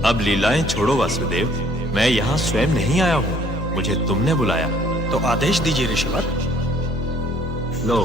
अब लीलाएं छोड़ो वासुदेव, मैं यहाँ स्वयं नहीं आया हूँ, मुझे तुमने बुलाया। तो आदेश दीजिए ऋषिवर। लो,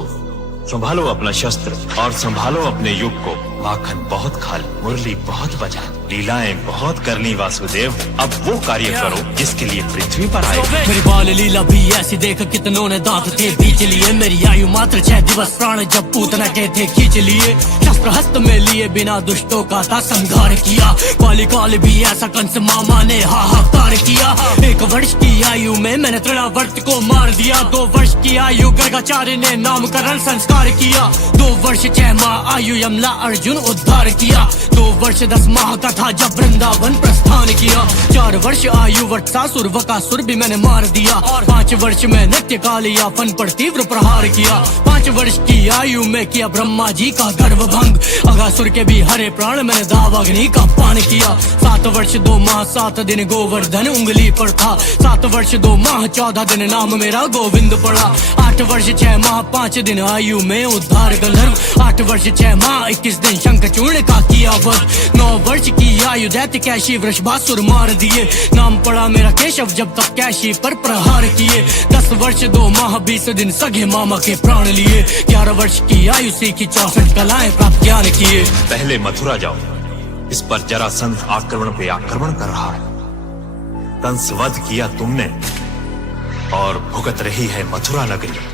संभालो अपना शस्त्र और संभालो अपने युग को। माखन बहुत खा ली, मुरली बहुत बजा, लीलाएं बहुत कर ली वासुदेव। अब वो कार्य करो जिसके लिए पृथ्वी पर आए। मेरी बाल लीला भी ऐसी देख कितनों ने दांत थे बीच लिए। मेरी आयु मात्र 6 दिवस, प्राण जब पूतना के थे खींच लिए। शस्त्र हस्त में लिए बिना दुष्टों का था संहार किया। काली काल भी ऐसा कंस मामा ने हाहाकार किया। 1 वर्ष की आयु में मैंने तृणावर्त को मार दिया। 2 वर्ष की आयु गर्गाचार्य ने नामकरण संस्कार किया। 2 वर्ष 6 माह आयु यमला अर्जुन उद्धार किया। 2 वर्ष 10 माह का था जब वृंदावन प्रस्थान किया। 4 वर्ष आयु वत्सासुर वकासुर भी मैंने मार दिया। और 5 वर्ष में नृत्य कालियापन पर तीव्र प्रहार किया। 5 वर्ष की आयु में किया ब्रह्मा जी का गर्भ भंग। अगासुर के भी हरे प्राण मैंने दावाग्नि का पान किया। 7 वर्ष 2 माह 7 दिन गोवर्धन उंगली पर था। 7 वर्ष 2 माह 14 दिन नाम मेरा गोविंद पड़ा। 8 वर्ष 6 माह 5 दिन आयु में उद्धार गंधर्व। 8 वर्ष 6 माह 21 दिन शंखचूर्ण का किया वध। 9 वर्ष की आयु दैत्य कैशी वृषभासुर मार दिए। नाम पड़ा मेरा केशव जब तक कैशी पर प्रहार किए। 10 वर्ष 2 माह 20 दिन सगे मामा के प्राण लिए। 11 वर्ष की आयु सीखी 64 कलाएं प्राप्त ज्ञान किए। पहले मथुरा जाओ, इस पर जरासंध आक्रमण पे आक्रमण कर रहा है। कंस वध किया तुमने और भुगत रही है मथुरा नगरी।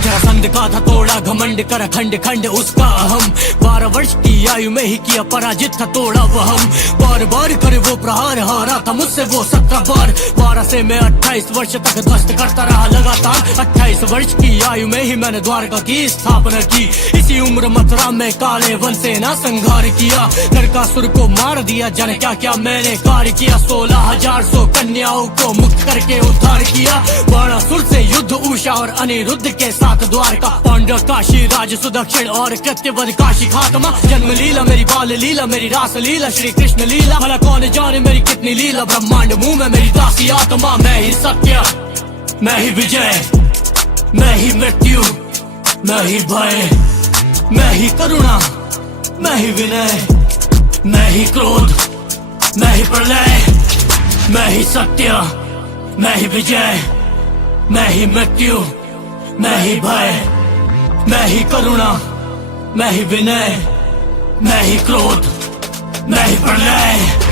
जरासंध का था तोड़ा घमंड कर खंड खंड उसका अहम। 12 वर्ष की आयु में ही किया पराजित था तोड़ा वहम। बार बार करे वो प्रहार, हारा था मुझसे वो 17 बार। 12 से मैं 28 वर्ष तक ध्वस्त करता रहा लगातार। 28 वर्ष की आयु में ही मैंने द्वारका की स्थापना की। इसी उम्र मथुरा में काले वन से ना संहार किया। नरकासुर को मार दिया, जाने क्या क्या मैंने कार्य किया। 16,000 कन्याओं को मुक्त करके उद्धार किया। बाणासुर से युद्ध उषा और अनिरुद्ध के साथ द्वारका। पांडव काशी राज सुदक्षिण और कृत्यवध काशी खात्मा। जन्म लीला मेरी, बाल लीला मेरी, रास लीला श्री कृष्ण लीला। भला कौन जाने मेरी कितनी लीला। ब्रह्मांड मुंह में मेरी दासी आत्मा। मैं ही सत्य, मैं ही विजय, मैं ही मृत्यु, मैं ही भय, मैं ही करुणा, मैं ही विनय, मैं ही क्रोध, मैं ही प्रलय, मैं ही सत्य, मैं ही विजय, मैं ही मृत्यु, मैं ही भय, मैं ही करुणा, मैं ही विनय, मैं ही क्रोध, मैं ही प्रलय।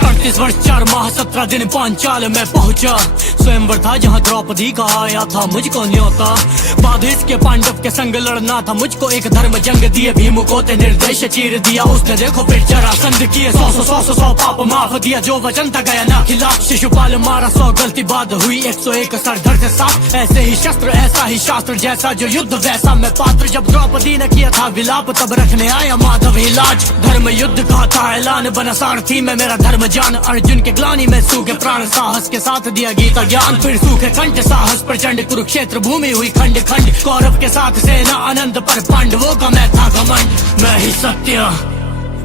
38 वर्ष 4 माह 17 दिन पांचाल में पहुंचा। स्वयंवर था जहां द्रौपदी का आया था मुझको न्योता। बाद इसके पांडव के संग लड़ना था मुझको एक धर्म जंग दिए। भीम को ते निर्देश चीर दिया उसने, देखो फिर जरासंध किए। 100 पाप माफ दिया, जो वचन था गया ना खिलाफ। शिशुपाल मारा 100 गलती बाद हुई 101 सरधर से साफ। ऐसे ही शस्त्र ऐसा ही शास्त्र, जैसा जो युद्ध वैसा मैं पात्र। जब द्रौपदी ने किया था विलाप तब रखने आया माधव इलाज। धर्म युद्ध का था ऐलान, बना सारथी में मेरा धर्म जान। अर्जुन के ग्लानी में सूखे प्राण, साहस के साथ दिया गीता ज्ञान। फिर सूखे कंठ साहस प्रचंड, कुरुक्षेत्र भूमि हुई खंड खंड। कौरव के साथ सेना अनंत पर पांडवों का मैं था घमंड। मैं ही सत्य,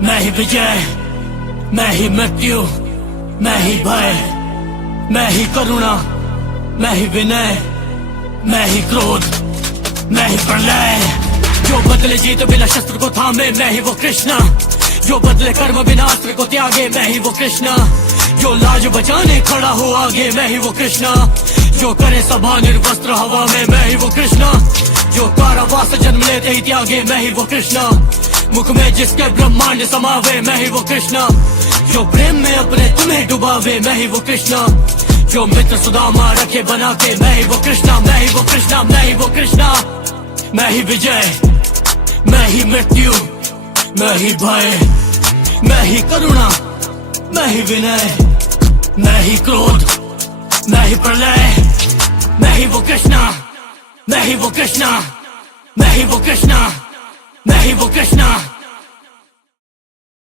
मैं ही विजय, मैं ही मृत्यु, मैं ही भय, मैं ही करुणा, मैं ही विनय, मैं ही क्रोध, मैं ही प्रलय। जो बदले जीत बिना शस्त्र को थामे, मैं ही वो कृष्ण। जो बदले कर्म बिना अस्त्र को त्यागे, मैं ही वो कृष्ण। जो लाज बचाने खड़ा हो आगे, मैं ही वो कृष्ण। जो करे सभा निर्वस्त्र हवा में, मैं ही वो कृष्ण। जो कारावास जन्म लेते ही त्यागे, मैं ही वो कृष्ण। मुख में जिसके ब्रह्मांड समावे, मैं ही वो कृष्ण। जो प्रेम में अपने तुम्हें डुबावे, मैं ही वो कृष्ण। जो मित्र सुदामा रखे बना के, मैं ही वो कृष्ण। मैं ही वो कृष्ण, मैं ही वो कृष्ण। मैं ही विजय, मैं ही मृत्यु, मैं ही भय, मैं ही करुणा, मैं ही विनय, मैं ही क्रोध, मैं ही प्रलय। मैं ही वो कृष्णा, मैं ही वो कृष्णा, मैं ही वो कृष्णा, मैं ही वो कृष्णा।